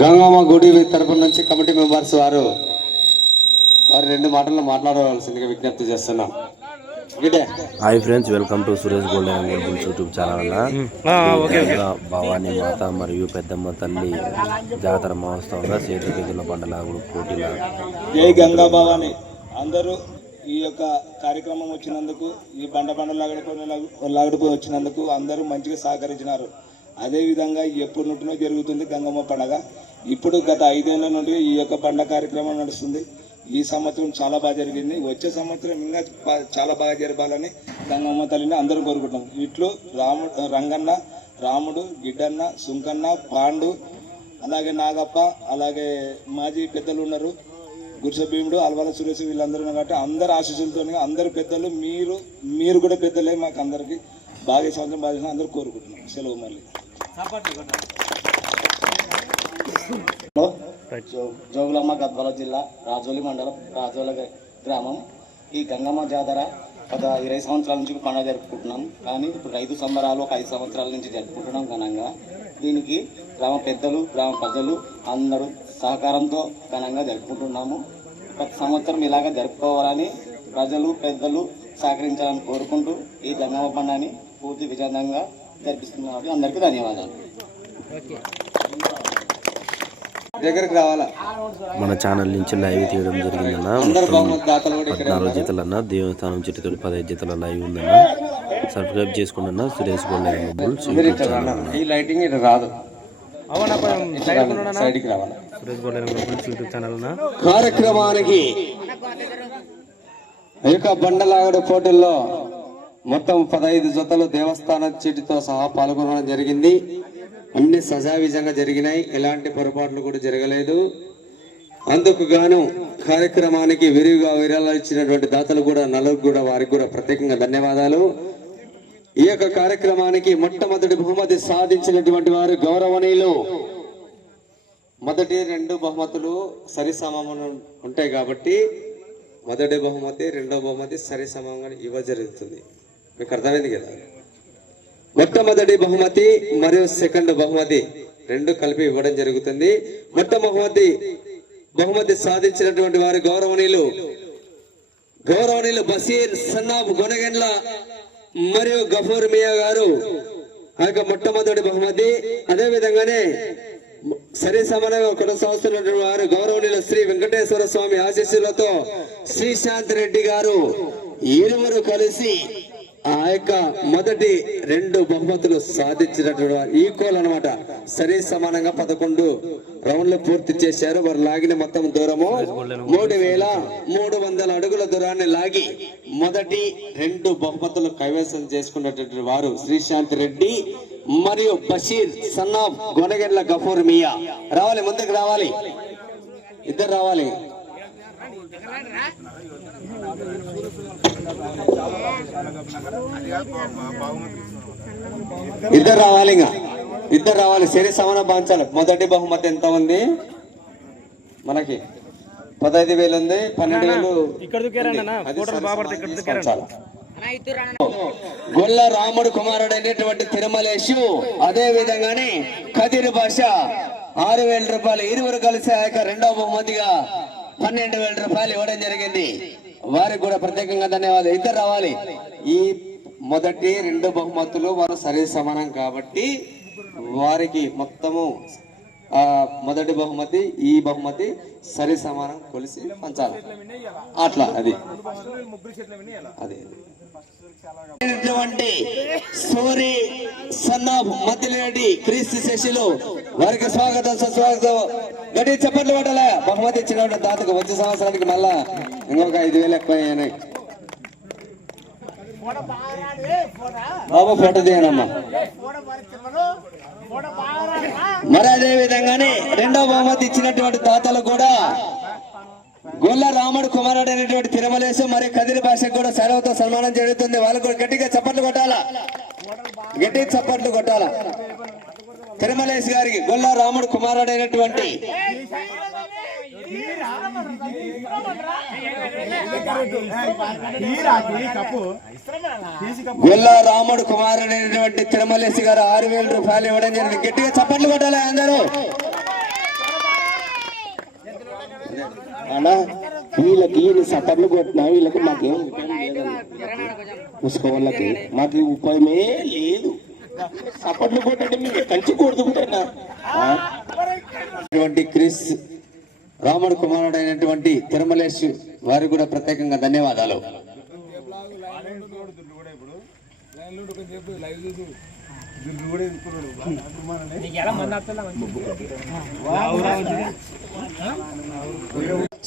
గంగమ్మ గుడి తరపు నుంచి కమిటీ మెంబర్స్ వారు వారు రెండు మాటలు మాట్లాడవలసిందిగా విజ్ఞప్తి చేస్తున్నాం. Hi friends welcome to Suresh gold and gold YouTube channel. Bhavani Mata మరియు పెద్దమ్మ తల్లి జాతర మహోత్సవంగా చేతికెదుల బండలాగుడు పోటీల జై గంగా భవాని. అందరూ ఈ యొక్క కార్యక్రమం వచ్చినందుకు ఈ బండ బండ లాగడిపోయి లాగడిపోయి వచ్చినందుకు అందరూ మంచిగా సహకరించినారు. అదేవిధంగా ఎప్పటి నుండినో జరుగుతుంది గంగమ్మ పండగ. ఇప్పుడు గత ఐదేళ్ళ నుండి ఈ యొక్క పండగ కార్యక్రమం నడుస్తుంది. ఈ సంవత్సరం చాలా బాగా జరిగింది. వచ్చే సంవత్సరం ఇంకా చాలా బాగా జరపాలని గంగమ్మ తల్లిని అందరూ కోరుకుంటున్నాం. ఇట్లు రాముడు రంగన్న రాముడు గిడ్డన్న సుంకన్న పాండు అలాగే నాగప్ప అలాగే మాజీ పెద్దలు ఉన్నారు. గురుసభీముడు అల్వాల సురేష్ వీళ్ళందరూ ఉన్నారు కాబట్టి అందరు ఆశీస్సులతో అందరు పెద్దలు మీరు మీరు కూడా పెద్దలే మాకు అందరికీ. బాగా సంవత్సరం బాగా అందరూ కోరుకుంటున్నాం. సెలవు మళ్ళీ జోగులమ్మ గద్వాల జిల్లా రాజోలి మండలం రాజోల గ్రామం. ఈ గంగమ్మ జాతర గత ఇరవై సంవత్సరాల నుంచి పండుగ జరుపుకుంటున్నాం. కానీ ఇప్పుడు రైతు సంబరాలు ఒక ఐదు సంవత్సరాల నుంచి జరుపుకుంటున్నాం ఘనంగా. దీనికి గ్రామ పెద్దలు గ్రామ ప్రజలు అందరూ సహకారంతో ఘనంగా జరుపుకుంటున్నాము. ప్రతి సంవత్సరం ఇలాగ జరుపుకోవాలని ప్రజలు పెద్దలు సహకరించాలని కోరుకుంటూ ఈ గంగమ్మ పండుగని పూర్తి విజయంగా జరిపిస్తున్నారు అందరికీ ధన్యవాదాలు. దగ్గరికి రావాలా? మన ఛానల్ నుంచి లైవ్ తీయడం జరిగిందన్న. పద్నాలుగు జతలన్న. దేవస్థానం చిట్టుతోటి పదహైదు జతల లైవ్ ఉందన్న. సబ్స్క్రైబ్ చేసుకున్న సురేష్ గోల్డ్ ఈ లైటింగ్ ఇటు రాదు. అన్న. కార్యక్రమానికి ఈ యొక్క బండలాగడు పోటీల్లో. మొత్తం పదహైదు జతలు దేవస్థాన చీటితో సహా పాల్గొనడం జరిగింది. అన్ని సజావిజంగా జరిగినాయి. ఎలాంటి పొరపాట్లు కూడా జరగలేదు. అందుకు గాను కార్యక్రమానికి విరివిగా విరాళాలు ఇచ్చినటువంటి దాతలు కూడా నలుగురు కూడా వారికి కూడా ప్రత్యేకంగా ధన్యవాదాలు. ఈ యొక్క కార్యక్రమానికి మొట్టమొదటి బహుమతి సాధించినటువంటి వారు గౌరవనీయులు. మొదటి రెండు బహుమతులు సరి ఉంటాయి కాబట్టి మొదటి బహుమతి రెండో బహుమతి సరిసమంగా ఇవ్వ జరుగుతుంది మీకు అర్థమైంది కదా? మొట్టమొదటి బహుమతి మరియు సెకండ్ బహుమతి రెండు కలిపి ఇవ్వడం జరుగుతుంది. మొట్టమొదటి బహుమతి సాధించినటువంటి వారు గౌరవనీయులు గౌరవనీయులు బసీర్ సన్నాబ్ గొనగండ్ల మరియు గఫూర్ మియా గారు. ఆ యొక్క మొట్టమొదటి బహుమతి. అదే విధంగానే సరి సమానంగా కొనసాగుతున్నటువంటి వారు గౌరవనీయులు శ్రీ వెంకటేశ్వర స్వామి ఆశీస్సులతో శ్రీశాంత్ రెడ్డి గారు ఇరువురు కలిసి ఆ యొక్క మొదటి రెండు బహుమతులు సాధించినటువంటి ఈక్వల్ అనమాట సరి సమానంగా పదకొండు రౌండ్లు పూర్తి చేశారు. వారు లాగిన మొత్తం దూరము మూడు వేల మూడు వందల అడుగుల దూరాన్ని లాగి మొదటి రెండు బహుమతులు కైవసం చేసుకున్నటువంటి వారు శ్రీశాంత్ రెడ్డి మరియు బషీర్ సన్నాఫ్ గొనగెండ్ల గఫూర్ మియా. రావాలి ముందుకు రావాలి. ఇద్దరు రావాలి. ఇద్దరు రావాలి ఇంకా. ఇద్దరు రావాలి. సరి సమాన భావించాలి మొదటి బహుమతి ఎంత ఉంది? మనకి పదహైదు వేలు ఉంది పన్నెండు వేలు. గొల్ల రాముడు కుమారుడు అయినటువంటి తిరుమలేశు అదే విధంగానే కదిరి భాష ఆరు వేల రూపాయలు. ఇరువురు కలిసి ఆ యొక్క రెండవ బహుమతిగా పన్నెండు వేల రూపాయలు ఇవ్వడం జరిగింది. వారికి కూడా ప్రత్యేకంగా ధన్యవాదాలు. ఇద్దరు రావాలి. ఈ మొదటి రెండు బహుమతులు వారు సరి సమానం కాబట్టి వారికి మొత్తము మొదటి బహుమతి ఈ బహుమతి సరి సమానం కొలిసి పంచాలి. అట్లా అది. అది సూరి సన్నాఫ్ మధ్యలేటి క్రీస్తు శశిలు వారికి స్వాగతం సుస్వాగతం. గట్టి చప్పట్లు పట్టాలే బహుమతి ఇచ్చిన తాతకు వచ్చే సంవత్సరానికి మళ్ళా ఇంకొక ఐదు వేలు ఎక్కువ అయినాయి. బాబు ఫోటో తీయనమ్మా. మరి అదే విధంగానే రెండో బహుమతి ఇచ్చినటువంటి తాతలు కూడా గొల్ల రాముడు కుమారుడు అనేటువంటి తిరుమలేశు మరి కదిరి భాషకు కూడా సెలవుతో సన్మానం జరుగుతుంది. వాళ్ళకు కూడా గట్టిగా చప్పట్లు కొట్టాలా? గట్టిగా చప్పట్లు కొట్టాలా? తిరుమలేశ్ గారికి గొల్ల రాముడు కుమారుడైనటువంటి గొల్ల రాముడు కుమారుడైనటువంటి తిరుమలేశ్ గారు ఆరు వేల రూపాయలు ఇవ్వడం జరిగింది. గట్టిగా చప్పట్లు కొట్టాలి అందరూ. అన్నా వీళ్ళకి ఈయన సపర్లు కొట్టినా వీళ్ళకి మాకేం ఉపయోగం ముసుకోవాళ్ళకి మాకు ఉపాయమే లేదు. సపర్లు కొట్టండి మీరు కంచి కొడుతుంటారా క్రిస్ రాముడు కుమారుడు అయినటువంటి తిరుమలేష్ వారికి కూడా ప్రత్యేకంగా ధన్యవాదాలు.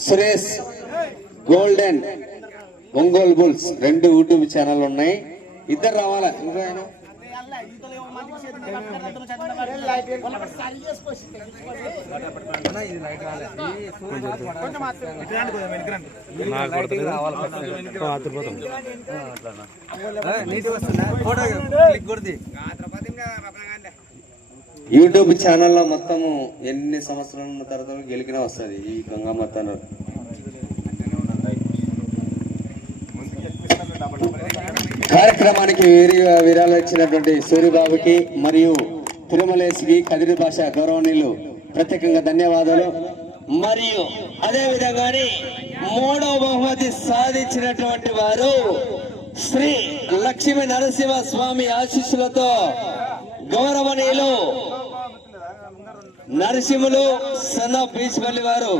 సురేష్ గోల్డెన్ ఒంగోల్ బుల్స్ రెండు యూట్యూబ్ ఛానల్ ఉన్నాయి. ఇద్దరు రావాలా? ఇంకా యూట్యూబ్ ఛానల్లో మొత్తము ఎన్ని సంవత్సరాల తర్వాత గెలికినా వస్తుంది ఈ గంగమ్మ కార్యక్రమానికి వీరి- విరాళం ఇచ్చినటువంటి సూర్యబాబుకి మరియు తిరుమలేసికి కదిరి భాష గౌరవనీయులు ప్రత్యేకంగా ధన్యవాదాలు. మరియు అదే విధంగానే మూడవ బహుమతి సాధించినటువంటి వారు శ్రీ లక్ష్మీ నరసింహ స్వామి ఆశీస్సులతో గౌరవనీయులు నరసింహులు సన్న బీచ్పల్లి వారు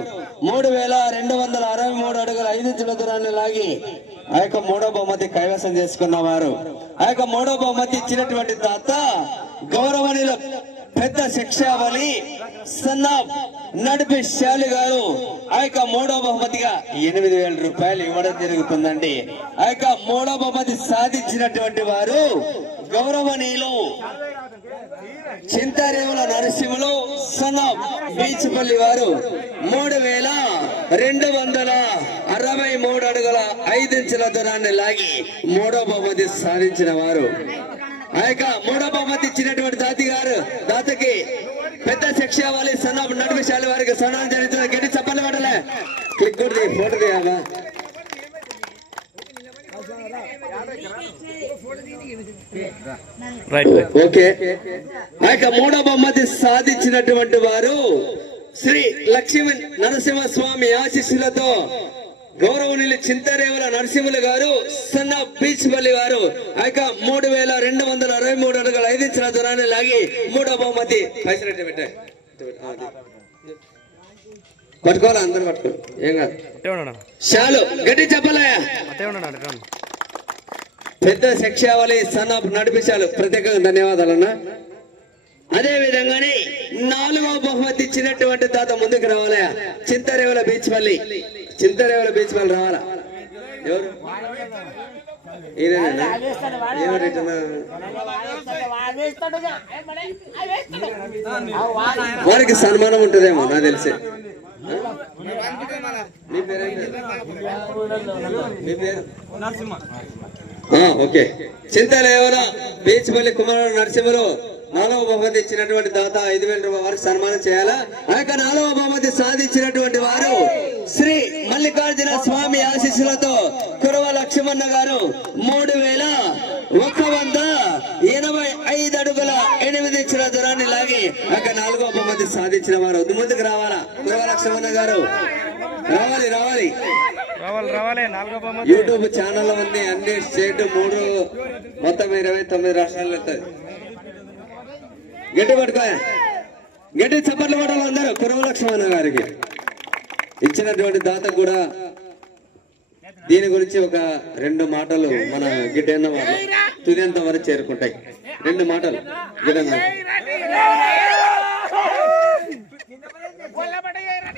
మూడు వేల రెండు వందల అరవై మూడు అడుగుల ఐదు ఇంచుల దూరాన్ని లాగి ఆ యొక్క మూడో బహుమతి కైవసం చేసుకున్న వారు ఆ యొక్క మూడో బహుమతి ఇచ్చినటువంటి తాత గౌరవనీయులు పెద్ద శిక్షావళి సన్న నడిపి శాలి గారు ఆ యొక్క మూడో బహుమతిగా ఎనిమిది వేల రూపాయలు ఇవ్వడం జరుగుతుందండి. ఆ యొక్క మూడో బహుమతి సాధించినటువంటి వారు గౌరవనీయులు చింతారేవుల నరసింహులు సన్ బీచ్పల్లి వారు మూడు వేల రెండు వందల అరవై మూడు అడుగుల ఐదు ఇంచుల దూరాన్ని లాగి మూడో బహుమతి సాధించిన వారు. ఆ యొక్క మూడో బహుమతి ఇచ్చినటువంటి దాతి గారు దాతకి పెద్ద శిక్ష వాలి సన్ ఆఫ్ నడిపిశాలి వారికి సన్మానం జరుగుతున్న గట్టి చెప్పలు పడలే క్లిక్ కొట్టి ఫోటో తీయాలా? ఓకే. ఆ యొక్క మూడో బహుమతి సాధించినటువంటి వారు శ్రీ లక్ష్మీ నరసింహ స్వామి ఆశీస్సులతో గౌరవనీయులు చింతరేవుల నరసింహులు గారు సన్న బీచ్పల్లి గారు ఆ యొక్క మూడు వేల రెండు వందల అరవై మూడు అడుగుల ఐదు ఇచ్చిన దూరాన్ని లాగి మూడో బహుమతి. పట్టుకోవాలి? అందరు పట్టుకో. ఏం కాదు. షాలు గట్టి చెప్పలే పెద్ద శిక్షావళి సన్ ఆఫ్ నడిపించాలి. ప్రత్యేకంగా ధన్యవాదాలు అన్న అదే విధంగానే నాలుగవ బహుమతి ఇచ్చినటువంటి తాత ముందుకు రావాలా చింతరేవుల బీచ్ పల్లి చింతరేవుల బీచ్ పల్లి రావాలా? ఎవరు? వారికి సన్మానం ఉంటుందేమో నాకు తెలిసి. మీ పేరేంటి? మీ పేరు? ఆ, ఓకే. కుమారుడు నరసింహరావు నాలుగవ బహుమతి ఇచ్చినటువంటి దాత ఐదు వేల రూపాయల వారికి సన్మానం చేయాలా? ఆ యొక్క నాలుగవ బహుమతి సాధించినటువంటి వారు శ్రీ మల్లికార్జున స్వామి ఆశీస్సులతో కురవ లక్ష్మణ గారు మూడు వేల ఒక వంద ఎనభై ఐదు అడుగుల ఎనిమిది ఇచ్చిన దూరాన్ని లాగి ఆ యొక్క నాలుగవ బహుమతి సాధించిన వారు. ముందుకు రావాలా? కురవ లక్ష్మణ గారు. రావాలి రావాలి. యూట్యూబ్ ఛానల్ ఉంది అన్ని స్టేట్ మూడు మొత్తం ఇరవై తొమ్మిది రాష్ట్రాలు వెళ్తాయి గట్టి పట్టుకో. గట్టి చప్పట్లు పడాలి అందరూ. కురవలక్ష్మణ గారికి. ఇచ్చినటువంటి దాత కూడా దీని గురించి ఒక రెండు మాటలు మన గిటేంద వాళ్ళు తుదింత వరకు చేరుకుంటాయి. రెండు మాటలు. గిటేంద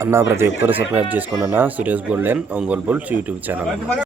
అన్న ప్రతి ఒక్కరు సబ్స్క్రైబ్ చేసుకున్న Suresh golden Ongole bold YouTube channel.